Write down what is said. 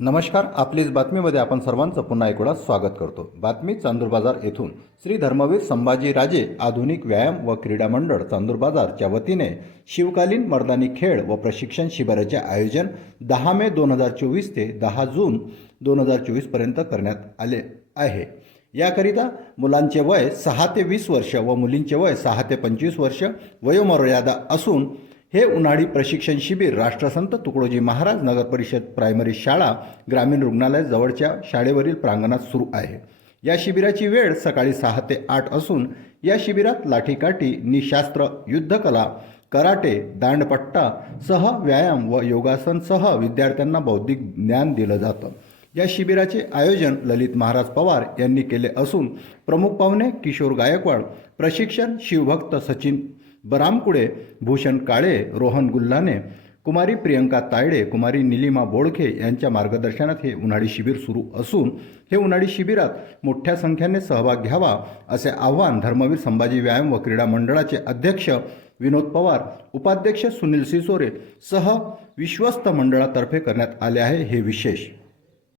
नमस्कार आपलीच बातमीमध्ये आपण सर्वांचं पुन्हा एक स्वागत करतो. बातमी चांदूर बाजार येथून. श्री धर्मवीर संभाजी राजे आधुनिक व्यायाम व क्रीडा मंडळ चांदूर बाजारच्या वतीने शिवकालीन मर्दानी खेळ व प्रशिक्षण शिबिराचे आयोजन दहा मे दोन हजार चोवीस ते दहा जून दोन हजार चोवीसपर्यंत करण्यात आले आहे. याकरिता मुलांचे वय सहा ते वीस वर्ष व मुलींचे वय सहा ते पंचवीस वर्ष वयोमर्यादा असून हे उन्हाळी प्रशिक्षण शिबिर राष्ट्रसंत तुकडोजी महाराज नगर परिषद प्रायमरी शाळा ग्रामीण रुग्णालय जवळच्या शाळेवरील प्रांगणात सुरू आहे. या शिबिराची वेळ सकाळी सहा ते आठ असून या शिबिरात लाठीकाठी निशास्त्र युद्धकला कराटे दांडपट्टा सह व्यायाम व योगासनसह विद्यार्थ्यांना बौद्धिक ज्ञान दिलं जातं. या शिबिराचे आयोजन ललित महाराज पवार यांनी केले असून प्रमुख पाहुणे किशोर गायकवाड प्रशिक्षण शिवभक्त सचिन बरामकुडे भूषण काळे रोहन गुल्हाने कुमारी प्रियंका तायडे कुमारी निलिमा बोडखे यांच्या मार्गदर्शनात हे उन्हाळी शिबिर सुरू असून हे उन्हाळी शिबिरात मोठ्या संख्येने सहभाग घ्यावा असे आवाहन धर्मवीर संभाजी व्यायाम व क्रीडा मंडळाचे अध्यक्ष विनोद पवार उपाध्यक्ष सुनील सिसोरे सह विश्वस्त मंडळातर्फे करण्यात आले आहे. हे विशेष